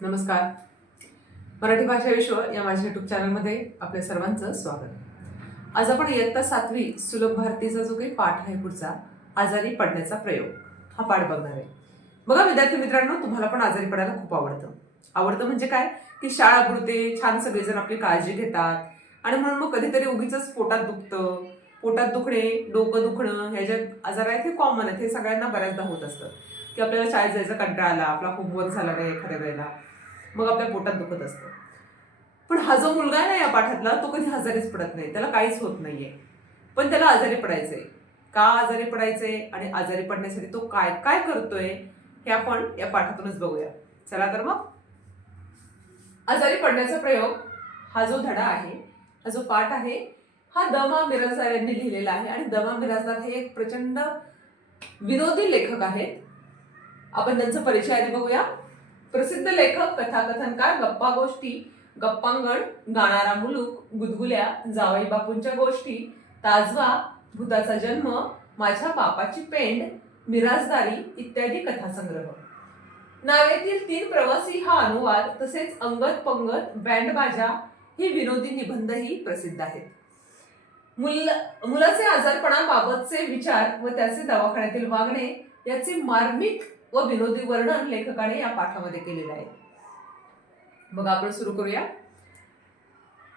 नमस्कार. मराठी भाषा विश्व या माझ्या युट्यूब चॅनलमध्ये आपल्या सर्वांचं स्वागत. आज आपण इयत्ता 7वी सुलभ भारतीचा जो काही पाठ आहे पुढचा, आजारी पडण्याचा प्रयोग, हा पाठ बघणार आहे. बघा विद्यार्थी मित्रांनो, तुम्हाला पण आजारी पडायला खूप आवडतं म्हणजे काय की शाळा बुडते, छान सगळेजण आपली काळजी घेतात आणि म्हणून मग कधीतरी उगीच पोटात दुखणे, डोकं दुखणं, ह्या ज्या आजार आहेत हे कॉमन आहेत. हे सगळ्यांना बऱ्याचदा होत असतं की आपल्याला शाळेत जायचा कंटाळा आला, आपला होमवर्क झाला नाही एखाद्या वेळेला, मग आपल्या पोटात दुखत असतं. पण हा जो मुलगा आहे ना या पाठातला, तो कधी आजारीच पडत नाही, त्याला काहीच होत नाहीये. पण त्याला आजारी पडायचंय. का आजारी पडायचंय आणि आजारी पडण्यासाठी तो काय काय करतोय हे आपण या पाठातूनच बघूया. चला तर मग, आजारी पडण्याचा प्रयोग हा जो धडा आहे, हा जो पाठ आहे, हा द.मा. मिरासदार यांनी लिहिलेला आहे. आणि द.मा. मिरासदार हे एक प्रचंड विनोदी लेखक आहेत. आपण त्यांचा परिचय आधी बघूया. प्रसिद्ध लेखक, कथाकथनकार, गप्पा गोष्टी, गप्पांगण, गाणारा मुलूक, गुदगुल्या, जावई बापूंच्या गोष्टी, ताजवा, भूताचा जन्म, माझ्या बापाची पेंड, मिरासदारी इत्यादी कथासंग्रह. नावेतील 3 प्रवासी हा अनुवाद, तसेच अंगत पंगत, बँडबाजा हे विनोदी निबंधही प्रसिद्ध आहेत. मुलाचे आजारपणाबाबतचे विचार व त्याचे दवाखान्यातील वागणे याचे मार्मिक व विनोदी वर्णन लेखकाने या पाठामध्ये केलेलं आहे. मग आपण सुरू करूया.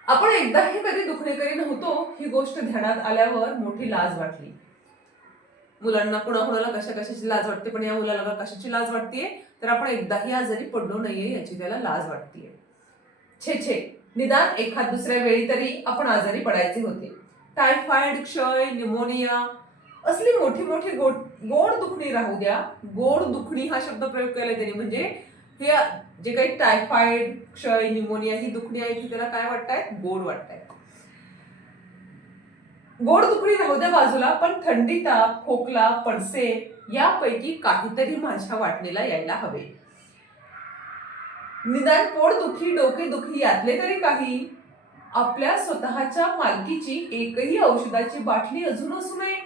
आपण एकदाही कधी दुखणेकरी नव्हतो ही गोष्ट ध्यानात आल्यावर मोठी लाज वाटली. मुलांना कुणाकुणाला कशाची लाज वाटते, पण या मुलाला कशाची लाज वाटतेय तर आपण एकदाही आजारी पडलो नाहीये याची त्याला लाज वाटतेय. छे, निदान एखाद दुसऱ्या वेळी तरी आपण आजारी पडायचे होते. टायफॉइड, क्षय, न्यूमोनिया असली मोठी गोड दुखणी राहू द्या. गोड दुखणी हा शब्द प्रयोग केलाय त्यांनी, म्हणजे हे जे काही टायफॉइड, क्षय, न्यूमोनिया ही दुखणी आहे ती त्याला काय वाटतायत, गोड वाटतायत. गोड दुखणी राहू द्या बाजूला, पण थंडी, ताप, खोकला, पडसे यापैकी काहीतरी माझ्या वाटणीला यायला हवे. निदान पोटदुखी, डोकेदुखी यातले तरी काही. आपल्या स्वतःच्या मालकीची एकही औषधाची बाटली अजून असू नये.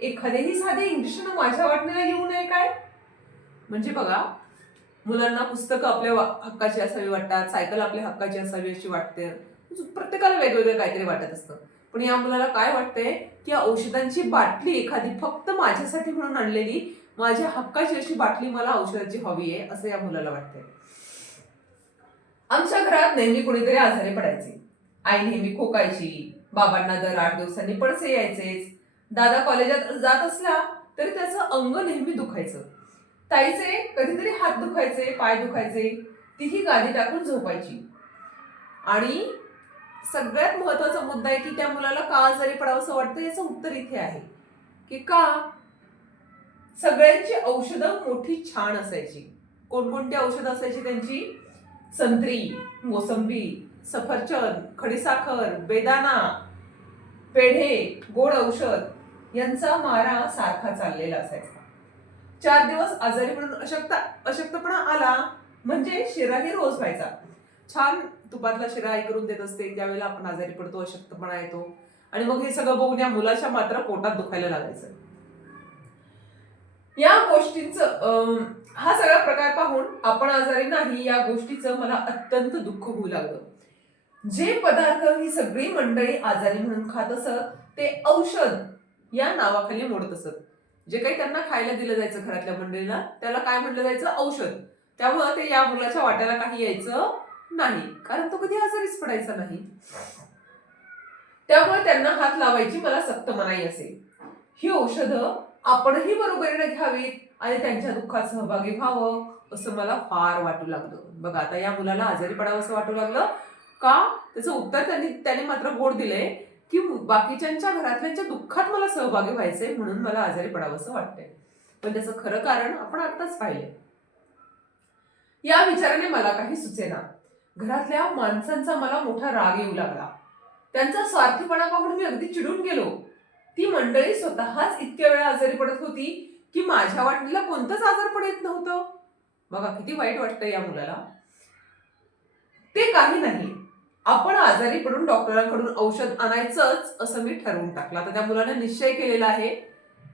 एखादेही साधे इंजेक्शन माझ्या वाटणीला येऊ नये काय. म्हणजे बघा, मुलांना पुस्तकं आपल्या हक्काची असावी वाटतात, सायकल आपल्या हक्काची असावी अशी वाटते. प्रत्येकाला वेगवेगळं काहीतरी वाटत असतं. पण या मुलाला काय वाटतंय की औषधांची बाटली एखादी फक्त माझ्यासाठी म्हणून आणलेली, माझ्या हक्काची अशी बाटली मला औषधाची हवी आहे, असं या मुलाला वाटतंय. आमच्या घरात नेहमी कोणीतरी आजारी पडायचे. आई नेहमी खोकायची, बाबांना दर 8 दिवसांनी पडसे यायचेच. दादा कॉलेजात जात असला तरी त्याचं अंग नेहमी दुखायचं. ताईचे कधीतरी हात दुखायचे, पाय दुखायचे, तीही गादी टाकून झोपायची. आणि सगळ्यात महत्वाचा मुद्दा आहे की त्या मुलाला का आजारी पडावंसं वाटतं याचं उत्तर इथे आहे की का सगळ्यांची औषधं मोठी छान असायची. कोणकोणती औषधं असायची त्यांची? संत्री, मोसंबी, सफरचंद, खडीसाखर, बेदाना, पेढे, गोड औषध यांचा मारा सारखा चाललेला असायचा. 4 दिवस आजारी पडून अशक्तपणा आला म्हणजे शिराही रोज व्हायचा. छान तुपातला शिरा आई करून देत असते ज्यावेळेला आपण आजारी पडतो, अशक्तपणा येतो. आणि मग हे सगळं बघून या मुलाच्या मात्र पोटात दुखायला लागायचं. या गोष्टींचं हा सगळा प्रकार पाहून आपण आजारी नाही या गोष्टीचं मला अत्यंत दुःख होऊ लागलं. जे पदार्थ ही सगळी मंडळी आजारी म्हणून खात असत ते औषध या नावाखाली मोडत असत. जे काही त्यांना खायला दिलं जायचं घरातल्या मंडळीला त्याला काय म्हटलं जायचं? औषध. त्यामुळे ते या मुलाच्या वाट्याला काही यायचं नाही, कारण तो कधी आजारीच पडायचा नाही. त्यामुळे त्यांना हात लावायची मला सक्त मनाई असे. ही औषधं आपणही बरोबरीने घ्यावीत आणि त्यांच्या दुःखात सहभागी व्हावं असं मला फार वाटू लागलं. बघा, आता या मुलाला आजारी पडावं असं वाटू लागलं का? त्याचं उत्तर त्याने मात्र गोड दिलंय की बाकीच्यांच्या घरातल्यांच्या दुःखात मला सहभागी व्हायचंय म्हणून मला आजारी पडावं असं वाटतंय. पण त्याचं खरं कारण आपण आताच पाहिलंय. या विचाराने मला काही सुचेना. घरातल्या माणसांचा मला मोठा राग येऊ लागला. त्यांचा स्वार्थीपणा पाहून मी अगदी चिडून गेलो. ती मंडळी स्वतःच इतक्या वेळा आजारी पडत होती की माझ्या वाटणीला कोणतंच आजारपण येत नव्हतं. बघा किती वाईट वाटतं या मुलाला. ते काही नाही, आपण आजारी पडून डॉक्टरांकडून औषध आणायचंच असं मी ठरवून टाकलं. आता त्या मुलाने निश्चय केलेला आहे.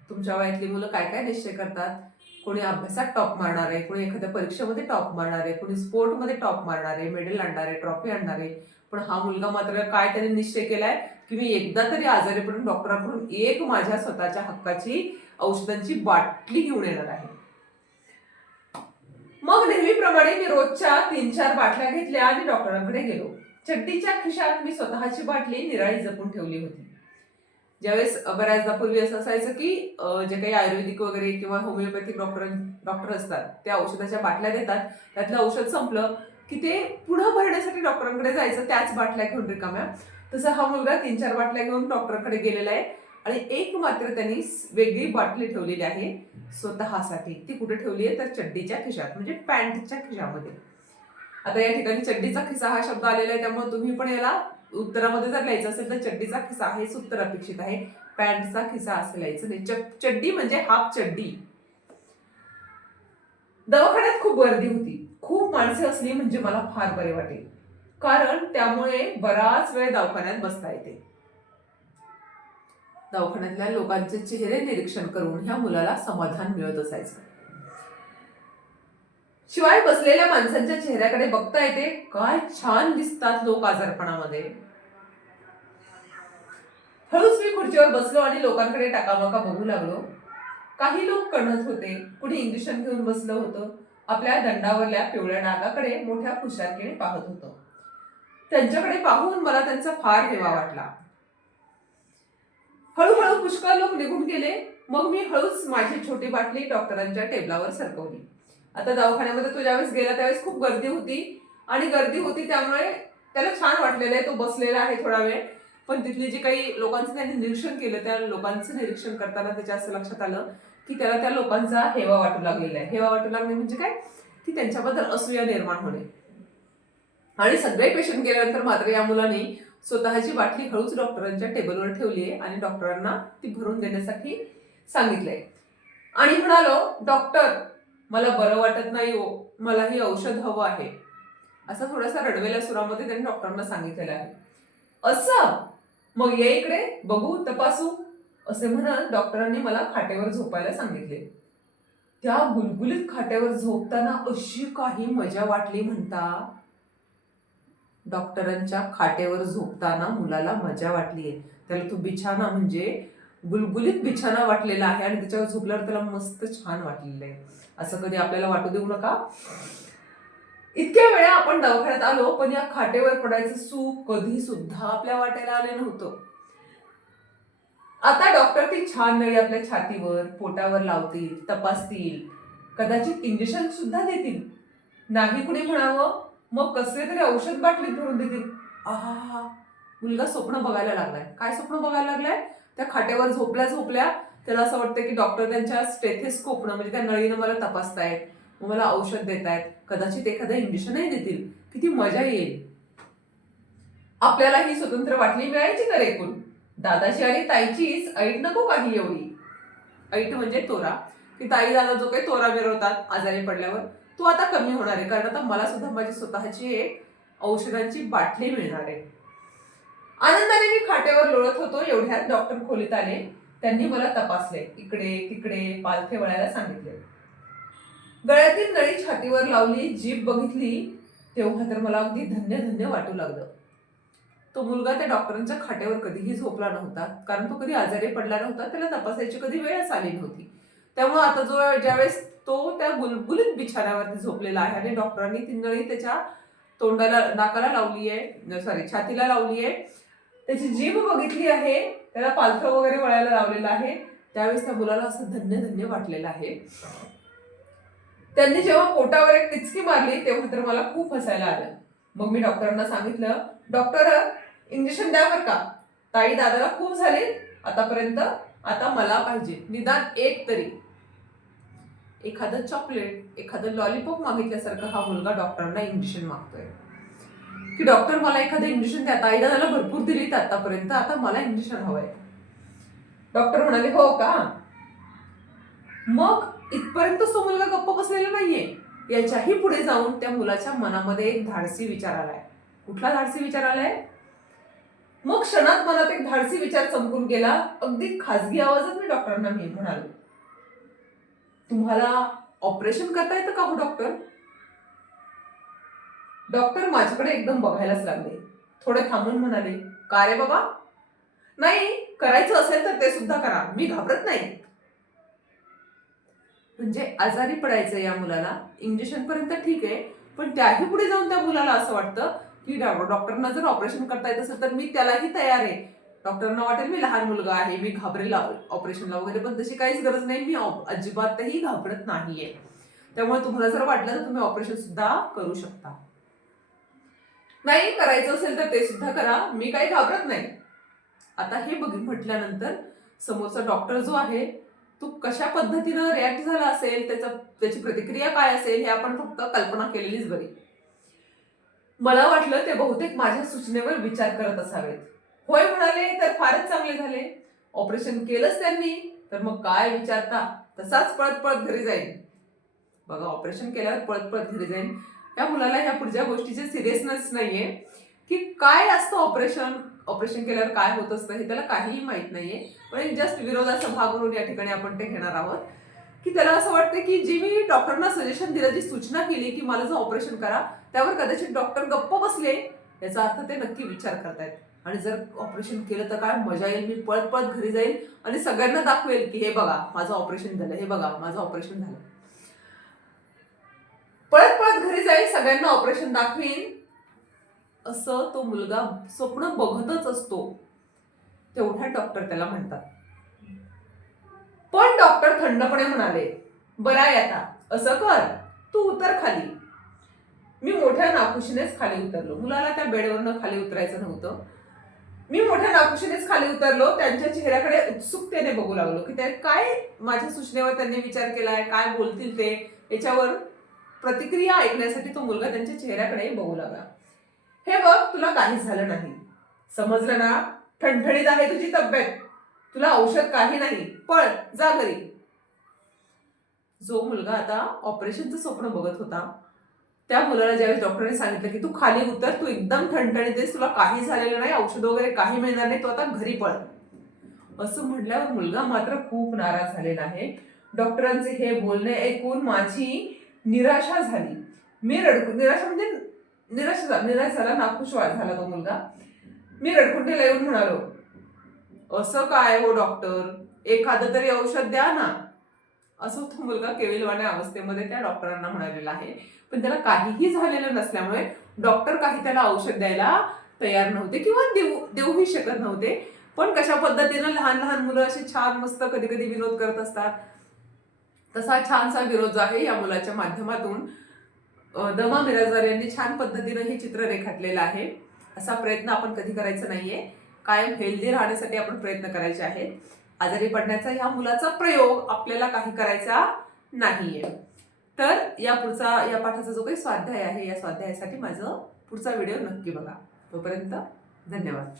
तुमच्या वयातली मुलं काय काय निश्चय करतात. कोणी अभ्यासात टॉप मारणार आहे, कोणी एखाद्या परीक्षेमध्ये टॉप मारणार आहे, कोणी स्पोर्टमध्ये टॉप मारणार आहे, मेडल आणणार आहे, ट्रॉफी आणणार आहे. पण हा मुलगा मात्र काय त्याने निश्चय केलाय की मी एकदा तरी आजारी पडून डॉक्टरांकडून एक माझ्या स्वतःच्या हक्काची औषधांची बाटली घेऊन येणार आहे. मग नेहमीप्रमाणे मी रोजच्या 3-4 बाटल्या घेतल्या आणि डॉक्टरांकडे गेलो. चड्डीच्या खिशात मी स्वतःची बाटली निराळी जपून ठेवली होती. ज्यावेळेस बऱ्याचदा पूर्वी असं असायचं की जे काही आयुर्वेदिक वगैरे किंवा होमिओपॅथिक डॉक्टर असतात त्या औषधाच्या बाटल्या देतात, त्यातलं औषध संपलं की ते पुन्हा भरण्यासाठी डॉक्टरांकडे जायचं त्याच बाटल्या घेऊन रिकाम्या. तसं हा मुलगा 3-4 बाटल्या घेऊन डॉक्टरांकडे गेलेला आहे आणि एक मात्र त्यांनी वेगळी बाटली ठेवलेली आहे स्वतःसाठी. ती कुठे ठेवली आहे तर चड्डीच्या खिशात, म्हणजे पॅन्टच्या खिशामध्ये. आता या ठिकाणी चड्डीचा खिसा हा शब्द आलेला आहे, त्यामुळे तुम्ही पण याला उत्तरामध्ये जर लिहायचं असेल तर चड्डीचा खिसा हेच उत्तर अपेक्षित आहे. पॅन्टचा खिसा असं लिहायचं नाही. चड्डी म्हणजे हाफ चड्डी. दवाखान्यात खूप गर्दी होती. खूप माणसे असली म्हणजे मला फार बरे वाटेल, कारण त्यामुळे बराच वेळ दवाखान्यात बसता येते. दवाखान्यातल्या लोकांचे चेहरे निरीक्षण करून ह्या मुलाला समाधान मिळत असायचं. शिवाय बसलेल्या माणसांच्या चेहऱ्याकडे बघता येते, काय छान दिसतात लोक आजारपणामध्ये. हळूच मी खुर्चीवर बसलो आणि लोकांकडे टाकामाका बघू लागलो. काही लोक कणत होते, कुणी इंजेक्शन घेऊन बसलं होतं. आपल्या दंडावरल्या पिवळ्या डागाकडे मोठ्या खुशालकीने पाहत होतं. त्यांच्याकडे पाहून मला त्यांचा फार हेवा वाटला. हळूहळू पुष्कळ लोक निघून गेले. मग मी हळूच माझी छोटी बाटली डॉक्टरांच्या टेबलावर सरकवली. आता दवाखान्यामध्ये तो ज्यावेळेस गेला त्यावेळेस खूप गर्दी होती आणि गर्दी होती त्यामुळे त्याला छान वाटलेलं आहे. तो बसलेला आहे थोडा वेळ, पण तिथली जी काही लोकांचं त्यांनी निरीक्षण केलं त्या लोकांचं निरीक्षण करताना त्याच्या असं लक्षात आलं की त्याला त्या लोकांचा हेवा वाटू लागलेला आहे. हेवा वाटू लागणे म्हणजे काय की त्यांच्याबद्दल असूया निर्माण होणे. आणि सगळे पेशंट गेल्यानंतर मात्र या मुलाने स्वतःची बाटली हळूच डॉक्टरांच्या टेबलवर ठेवली आहे आणि डॉक्टरांना ती भरून देण्यासाठी सांगितलंय आणि म्हणालो, डॉक्टर मला बरं वाटत नाही हो, मला ही औषध हवं आहे. असं थोडासा रडवेल्या सुरामध्ये त्यांनी डॉक्टरांना सांगितलेलं आहे. असं मग ये इकडे बघू तपासू असे म्हणत डॉक्टरांनी मला खाटेवर झोपायला सांगितले. त्या गुलगुलीत खाट्यावर झोपताना अशी काही मजा वाटली म्हणता. डॉक्टरांच्या खाटेवर झोपताना मुलाला मजा वाटलीये. त्याला तो बिछाना म्हणजे गुलगुलीत बिछाना वाटलेला आहे आणि त्याच्यावर झोपल्यावर त्याला मस्त छान वाटलेलं आहे. असं कधी आपल्याला वाटू देऊ नका. इतक्या वेळा आपण दवाखान्यात आलो पण या खाटेवर पडायचं सुख कधी सुद्धा आपल्या वाट्याला आले नव्हतं. आता डॉक्टर ती छान नळी आपल्या छातीवर पोटावर लावतील, तपासतील, कदाचित इंजेक्शन सुद्धा देतील. नाही कुणी म्हणावं मग कसले तरी औषध बाटलीत भरून देतील. आहा, मुलगा स्वप्न बघायला लागलाय. काय स्वप्न बघायला लागलाय? त्या खाट्यावर झोपल्या त्याला असं वाटतं की डॉक्टर त्यांच्या स्टेथेस्कोपनं म्हणजे त्या नळीनं मला तपासतायत, मला औषध देतायत, कदाचित एखादं इंजेक्शनही देतील. किती मजा येईल. आपल्याला ही स्वतंत्र बाटली मिळायची तर एकूण. दादाची आणि ताईचीच ऐट नको काही एवढी. ऐट म्हणजे तोरा, की ताई दादा जो काही तोरा मिरवतात आजारी पडल्यावर तो आता कमी होणार आहे, कारण आता मला सुद्धा माझी स्वतःची एक औषधांची बाटली मिळणार आहे. आनंदाने मी खाट्यावर लोळत होतो. एवढ्यात डॉक्टर खोलीत आले. त्यांनी मला तपासले, इकडे तिकडे पालथे वळायला सांगितले. गळ्यातील नळी छातीवर लावली, जीभ बघितली, तेव्हा तर मला अगदी धन्य धन्य वाटू लागलं. तो मुलगा त्या डॉक्टरांच्या खाट्यावर कधीही झोपला नव्हता, कारण तो कधी आजारी पडला नव्हता. त्याला तपासायची कधी वेळच आली नव्हती. त्यामुळे आता ज्यावेळेस तो त्या गुलगुलीत बिछाण्यावरती झोपलेला आहे आणि डॉक्टरांनी ती नळी त्याच्या तोंडाला नाकाला लावली आहे, सॉरी छातीला लावली आहे, त्याची जीभ बघितली आहे, त्याला पालथं वगैरे वळायला लावलेलं आहे, त्यावेळेस त्या मुलाला असं धन्य धन्य वाटलेलं आहे. त्यांनी जेव्हा पोटावर एक टिचकी मारली तेव्हा तर मला खूप हसायला आलं. मग मी डॉक्टरांना सांगितलं, डॉक्टर इंजेक्शन द्या बरं का, ताई दादाला खूप झाले आतापर्यंत, आता मला पाहिजे निदान एक तरी. एखादं चॉकलेट, एखादं लॉलीपॉप मागितल्यासारखं हा मुलगा डॉक्टरांना इंजेक्शन मागतोय की डॉक्टर मला एखादं इंजेक्शन द्या, ताई दादाला भरपूर दिलीत आतापर्यंत, आता मला इंजेक्शन हवंय. डॉक्टर म्हणाले, हो का. मग इथपर्यंत तो मुलगा गप्प बसलेला नाहीये. याच्याही पुढे जाऊन त्या मुलाच्या मनामध्ये एक धाडसी विचार आलाय. कुठला धाडसी विचार आलाय? मग क्षणात मनात एक धाडसी विचार चमकून गेला. अगदी खासगी आवाजात मी डॉक्टरांना म्हणालो, तुम्हाला ऑपरेशन करता येतं का हो डॉक्टर? डॉक्टर माझ्याकडे एकदम बघायलाच लागले. थोडे थांबून म्हणाले, का रे बाबा? नाही, करायचं असेल तर ते सुद्धा करा, मी घाबरत नाही. म्हणजे आजारी पडायचं या मुलाला, इंजेक्शन पर्यंत ठीक आहे, पण त्याही पुढे जाऊन त्या मुलाला असं वाटतं की डॉक्टरना जर ऑपरेशन करता येत असेल तर मी त्यालाही तयार आहे. डॉक्टरना वाटेल मी लहान मुलगा आहे, मी घाबरेल ऑपरेशनला वगैरे, पण तशी काहीच गरज नाही. मी अजिबातही घाबरत नाहीये. त्यामुळे तुम्हाला जर वाटलं तर तुम्ही ऑपरेशन सुद्धा करू शकता. नाही, करायचं असेल तर ते सुद्धा करा, मी काही घाबरत नाही. आता हे म्हटल्यानंतर समोरचा डॉक्टर जो आहे तो कशा पद्धतीनं रिॲक्ट झाला असेल, त्याची प्रतिक्रिया काय असेल हे आपण फक्त कल्पना केलेलीच बरी. मला वाटलं ते बहुतेक माझ्या सूचनेवर विचार करत असावेत. होय म्हणाले तर फारच चांगले झाले. ऑपरेशन केलंच त्यांनी तर मग काय विचारता, तसाच पळत पळत घरी जाईल. बघा, ऑपरेशन केल्यावर पळत पळत घरी जाईल. त्या मुलाला ह्या पुढच्या गोष्टीचे सिरियसनेस नाहीये की काय असतं ऑपरेशन केल्यावर काय होत असतं हे त्याला काहीही माहित नाहीये. पण जस्ट विरोधाचा भाग म्हणून या ठिकाणी आपण ते घेणार आहोत की त्याला असं वाटतं की जी मी डॉक्टरना सजेशन दिलं, जी सूचना केली की मला जर ऑपरेशन करा, त्यावर कदाचित डॉक्टर गप्प बसले, याचा अर्थ ते नक्की विचार करतायत. आणि जर ऑपरेशन केलं तर काय मजा येईल, मी पळत पळत घरी जाईल आणि सगळ्यांना दाखवेल की हे बघा माझं ऑपरेशन झालं, हे बघा माझं ऑपरेशन झालं. पळत पळत घरी जाईल, सगळ्यांना ऑपरेशन दाखवीन असं तो मुलगा स्वप्न बघतच असतो. तेवढा डॉक्टर त्याला म्हणतात. पण डॉक्टर थंडपणे म्हणाले, बरं आहे आता, असं कर, तू उतर खाली. मी मोठ्या नाखुशीनेच खाली उतरलो. मुलाला त्या बेडवरनं खाली उतरायचं नव्हतं. मी मोठ्या नाखुशीनेच खाली उतरलो. त्यांच्या चेहऱ्याकडे उत्सुकतेने बघू लागलो की ते काय माझ्या सूचनेवर त्यांनी विचार केलाय, काय बोलतील ते, याच्यावर प्रतिक्रिया ऐकण्यासाठी तो मुलगा त्यांच्या चेहऱ्याकडे बघू लागला. हे बघ, तुला काहीच झालं नाही, समजलं ना? ठणठणीत आहे तुझी तब्येत, तुला औषध काही नाही, पळ जा घरी. जो मुलगा आता ऑपरेशनचं स्वप्न बघत होता त्या मुलाला ज्यावेळेस डॉक्टरने सांगितलं की तू खाली उतर, तू एकदम ठणठणीत आहेस, तुला काही झालेलं नाही, औषध वगैरे काही मिळणार नाही, तू आता घरी पळ, असं म्हटल्यावर मुलगा मात्र खूप नाराज झालेला आहे. डॉक्टरांचे हे बोलणे ऐकून माझी निराशा झाली. मी निराशा म्हणजे निराश झाला, नाखुश झाला तो मुलगा. मी रडकुंडीला येऊन म्हणालो, असं काय हो डॉक्टर, एखादं तरी औषध द्या ना. असं तो मुलगा केविलवाण्या अवस्थेमध्ये त्या डॉक्टरांना म्हणालेला आहे. पण त्याला काहीही झालेलं नसल्यामुळे डॉक्टर काही त्याला औषध द्यायला तयार नव्हते किंवा देऊही शकत नव्हते. पण कशा पद्धतीनं लहान लहान मुलं असे छान मस्त कधी कधी विनोद करत असतात, तसा छानसा विरोध जो आहे या मुलाच्या माध्यमातून दमा मिराजदार यांनी छान पद्धतीनं हे चित्र रेखाटलेलं आहे. असा प्रयत्न आपण कधी करायचा नाहीये. कायम हेल्दी राहण्यासाठी आपण प्रयत्न करायचे आहेत. आजारी पडण्याचा ह्या मुलाचा प्रयोग आपल्याला काही करायचा नाहीये. तर या पाठाचा जो काही स्वाध्याय आहे, या स्वाध्यायासाठी माझं पुढचा व्हिडिओ नक्की बघा. तोपर्यंत धन्यवाद.